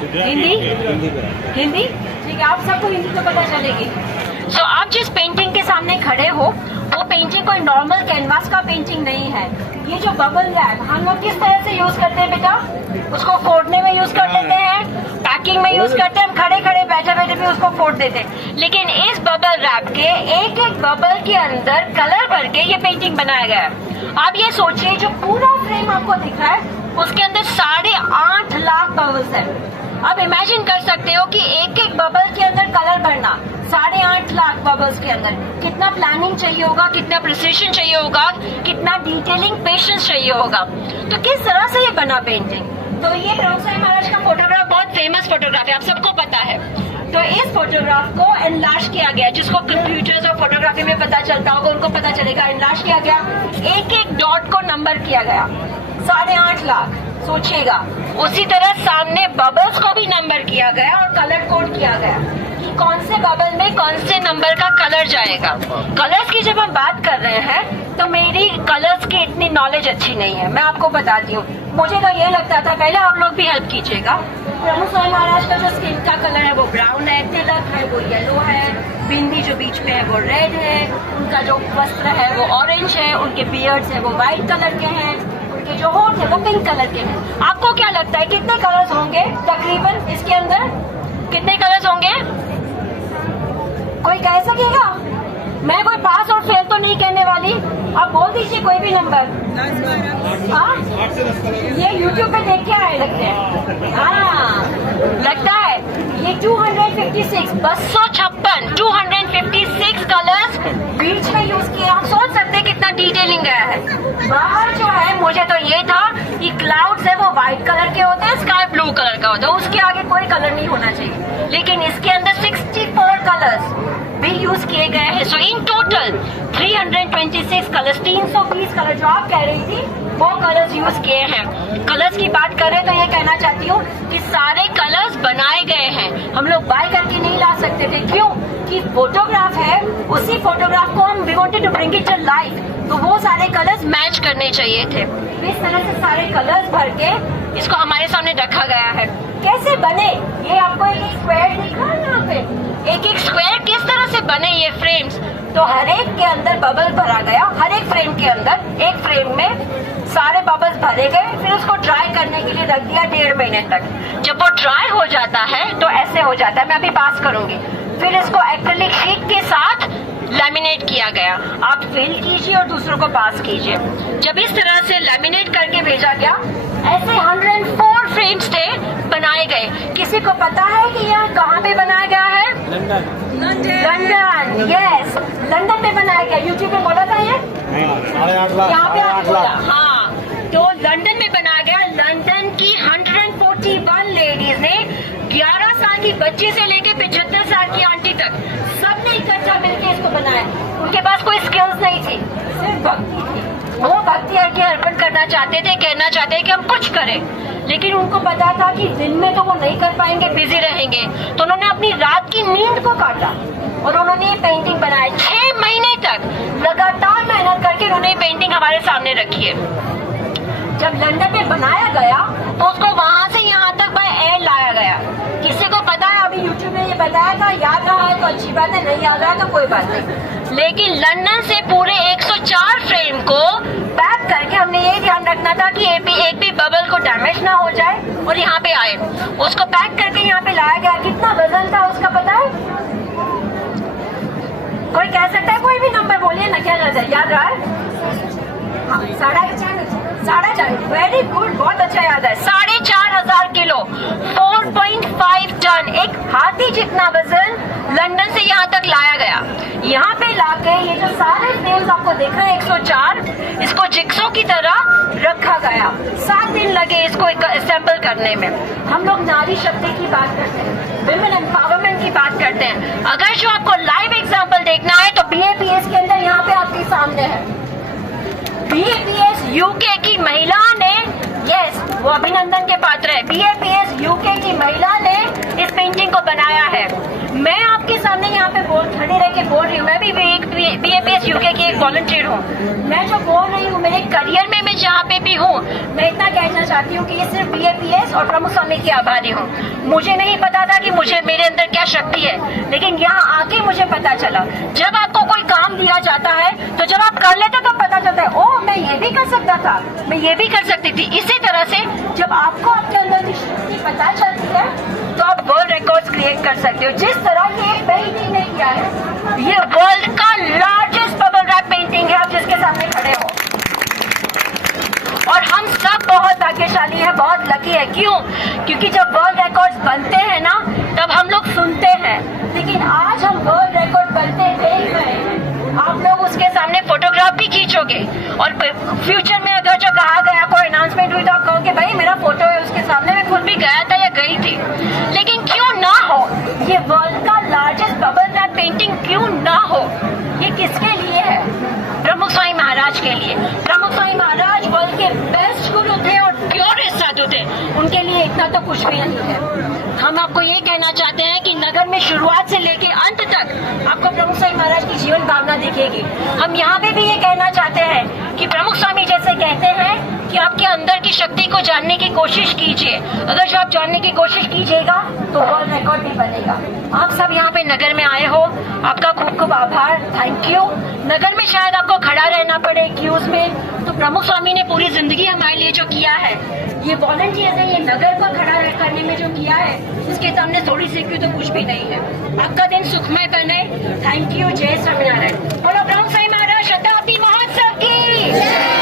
हिंदी हिंदी ठीक है, आप सबको हिंदी तो पता चलेगी। सो आप जिस पेंटिंग के सामने खड़े हो वो पेंटिंग कोई नॉर्मल कैनवास का पेंटिंग नहीं है। ये जो बबल रैप हम लोग किस तरह से यूज करते हैं बेटा, उसको फोड़ने में यूज कर देते हैं, पैकिंग में यूज करते हैं, हम खड़े खड़े बैठे बैठे भी उसको फोड़ देते हैं। लेकिन इस बबल रैप के एक एक बबल के अंदर कलर भर के ये पेंटिंग बनाया गया है। आप ये सोचिए जो पूरा फ्रेम आपको दिख रहा है उसके अंदर 8.5 लाख बबल्स है। अब इमेजिन कर सकते हो कि एक एक बबल के अंदर कलर भरना 8.5 लाख बबल्स के अंदर कितना प्लानिंग चाहिए होगा, कितना प्रिसिशन चाहिए होगा, कितना डिटेलिंग पेशेंस चाहिए होगा। तो किस तरह से ये बना पेंटिंग। तो ये प्रभु साई महाराज का फोटोग्राफ बहुत फेमस फोटोग्राफ है, आप सबको पता है। तो इस फोटोग्राफ को एनलार्ज किया गया, जिसको कंप्यूटर्स और फोटोग्राफी में पता चलता होगा उनको पता चलेगा। एनलार्ज किया गया, एक एक डॉट को नंबर किया गया, 8.5 लाख सोचिएगा। उसी तरह सामने बबल्स को भी नंबर किया गया और कलर कोड किया गया कि कौन से बबल में कौन से नंबर का कलर जाएगा। कलर्स की जब हम बात कर रहे हैं तो मेरी कलर्स की इतनी नॉलेज अच्छी नहीं है, मैं आपको बताती हूँ। मुझे तो ये लगता था, पहले आप लोग भी हेल्प कीजिएगा। प्रभु साई महाराज का जो स्किन का कलर है वो ब्राउन है, तिलक है वो येलो है, बिंदी जो बीच में है वो रेड है, उनका जो वस्त्र है वो ऑरेंज है, उनके बियर्ड्स है वो व्हाइट कलर के हैं, उनके जो होठ है वो पिंक कलर के हैं। आपको क्या लगता है कितने कलर्स होंगे तकरीबन इसके अंदर, कितने कलर्स होंगे? कोई कह सकेगा? मैं कोई पास और फेल तो नहीं कहने वाली, आप बोल दीजिए कोई भी नंबर। हाँ, ये YouTube पे देख के आए लगते हैं। हाँ, लगता है ये 256 कलर्स बीच में यूज किए। आप सोच सकते हैं कितना डिटेलिंग गया है। बाहर जो है मुझे तो ये था कि क्लाउड्स है वो व्हाइट कलर के होते हैं, स्काई ब्लू कलर का होता है, उसके आगे कोई कलर नहीं होना चाहिए। लेकिन इसके अंदर 64 कलर्स भी यूज किए गए हैं। सो इन टोटल 326 कलर्स, 320 कलर जो आप कह रही थी वो कलर्स यूज किए हैं। कलर्स की बात करें तो ये कहना चाहती हूँ कि सारे कलर्स बनाए गए हैं, हम लोग बाय करके नहीं ला सकते थे। क्यों? कि फोटोग्राफ है, उसी फोटोग्राफ को हम we wanted to bring it to life, तो वो सारे कलर्स मैच करने चाहिए थे। इस तरह से सारे कलर्स भर के इसको हमारे सामने रखा गया है। कैसे बने ये आपको एक स्क्वायर दिख रहा है यहाँ पे, एक एक स्क्वायर किस तरह से बने ये फ्रेम्स। तो हर एक के अंदर बबल भरा गया, हर एक फ्रेम के अंदर, एक फ्रेम में सारे बबल्स भरे गए, फिर उसको ड्राई करने के लिए रख दिया 1.5 महीने तक। जब वो ड्राई हो जाता है तो ऐसे हो जाता है, मैं अभी पास करूंगी। फिर इसको एक्रिलिक शीट के साथ लैमिनेट किया गया। आप फिल कीजिए और दूसरों को पास कीजिए। जब इस तरह से लैमिनेट करके भेजा गया, ऐसे 104 फ्रेम्स थे बनाए गए। किसी को पता है कि यह कहाँ पे बनाया गया है? लंदन, यस, लंदन में बनाया गया। यूट्यूब पे बोला था ये, यहाँ पे आपको बोला। हाँ, तो लंदन में बनाया गया। लंदन की 141 लेडीज ने 11 साल की बच्ची से लेके 75 साल की आंटी तक सबने इकट्ठा मिलकर इसको बनाया। उनके पास कोई स्किल्स नहीं थी, सिर्फ भक्ति थी। वो भक्ति अर्घ्य अर्पण करना चाहते थे, कहना चाहते थे कि हम कुछ करें, लेकिन उनको पता था कि दिन में तो वो नहीं कर पाएंगे, बिजी रहेंगे। तो उन्होंने अपनी रात की नींद को काटा और उन्होंने ये पेंटिंग बनाई। 6 महीने तक लगातार मेहनत करके उन्होंने ये पेंटिंग हमारे सामने रखी है। जब लंदन में बनाया गया तो उसको वहां से यहाँ तक बाय एयर लाया गया। किसी को पता है? अभी यूट्यूब में ये बताया था, याद रहा है तो अच्छी बात है, नहीं याद रहा तो कोई बात नहीं। लेकिन लंदन से पूरे 104 फ्रेम को पैक करके हमने ये ध्यान रखना था कि एक भी बबल को डैमेज ना हो जाए और यहाँ पे आए। उसको पैक करके यहाँ पे लाया गया। कितना वजन था उसका पता है? कोई कह सकता है? कोई भी नंबर बोलिए ना, क्या याद रहा है? हाँ, 4.5, वेरी गुड, बहुत अच्छा याद है। 4,500 किलो, 4.5 टन, एक हाथी जितना वजन लंदन से यहाँ तक लाया गया। यहाँ पे लाके ये जो सारे फ्रेम्स आपको दिख रहे हैं 104, इसको जिक्सो की तरह रखा गया। 7 दिन लगे इसको असेंबल करने में। हम लोग नारी शक्ति की बात करते हैं, विमेन एम्पावरमेंट की बात करते हैं। अगर जो आपको लाइव एग्जाम्पल देखना है तो BAPS के अंदर यहाँ पे आपके सामने है। BAPS UK की महिला ने यस, वो अभिनंदन के पात्र है। BAPS UK की महिला ने इस पेंटिंग को बनाया है। मैं आपके सामने यहाँ पे खड़ी रह के बोल रही हूँ, मैं भी BAPS UK की एक वॉलंटियर हूँ। मैं जो बोल रही हूँ, मेरे करियर में मैं जहाँ पे भी हूँ, मैं इतना कहना चाहती हूँ कि ये सिर्फ BAPS और प्रमुख स्वामी की आभारी हूँ। मुझे नहीं पता था कि मेरे अंदर क्या शक्ति है, लेकिन यहाँ आके मुझे पता चला। जब आपको कोई काम दिया जाता है तो जब आप कर लेते तो पता चलता है, ओह मैं ये भी कर सकता था, मैं ये भी कर सकती थी। इसी तरह से जब आपको आपके अंदर की शक्ति पता चलती है तो आप वर्ल्ड रिकॉर्ड्स क्रिएट कर सकते हो। जिस तरह ये पेंटिंग ने किया है, ये वर्ल्ड का लार्जेस्ट बबल रैप पेंटिंग है, आप जिसके सामने खड़े हो। और हम सब बहुत भाग्यशाली हैं, बहुत लकी है। क्यों? क्योंकि जब वर्ल्ड रिकॉर्ड्स बनते हैं ना, तब हम लोग सुनते हैं, लेकिन आज हम वर्ल्ड रिकॉर्ड बनते देख रहे हैं। आप लोग उसके सामने फोटोग्राफ भी खींचोगे और फ्यूचर में अगर जो कहा गया, कोई अनाउंसमेंट हुई, तो आप कहोगे भाई मेरा फोटो है उसके सामने, मैं खुद भी गया था या गई थी। लेकिन क्यों ना हो, ये वर्ल्ड का लार्जेस्ट बबल रैप पेंटिंग क्यों ना हो? ये किसके लिए है? प्रमुख स्वामी महाराज के लिए। प्रमुख स्वामी महाराज वर्ल्ड के बेस्ट गुरु थे और प्योरेस्ट साधु थे, उनके लिए इतना तो कुछ भी नहीं है। हम आपको ये कहना चाहते हैं कि नगर में शुरुआत से लेके अंत तक आपको प्रमुख स्वामी महाराज की जीवन भावना दिखेगी। हम यहाँ पे भी ये कहना चाहते हैं कि प्रमुख स्वामी जैसे कहते हैं कि आपके अंदर की शक्ति को जानने की कोशिश कीजिए। अगर जो आप जानने की कोशिश कीजिएगा तो वर्ल्ड रिकॉर्ड भी बनेगा। आप सब यहाँ पे नगर में आए हो, आपका खूब खूब आभार, थैंक यू। नगर में शायद आपको खड़ा रहना पड़े क्यूज में, तो प्रमुख स्वामी ने पूरी जिंदगी हमारे लिए जो किया है, ये वॉलंटियर्स है, ये नगर को खड़ा करने में जो किया है, उसके सामने थोड़ी सी क्यों तो कुछ भी नहीं है। आपका दिन सुखमय बने, थैंक यू। जय स्वामीनारायण। और प्रमुख स्वामी महाराज शताब्दी महोत्सव की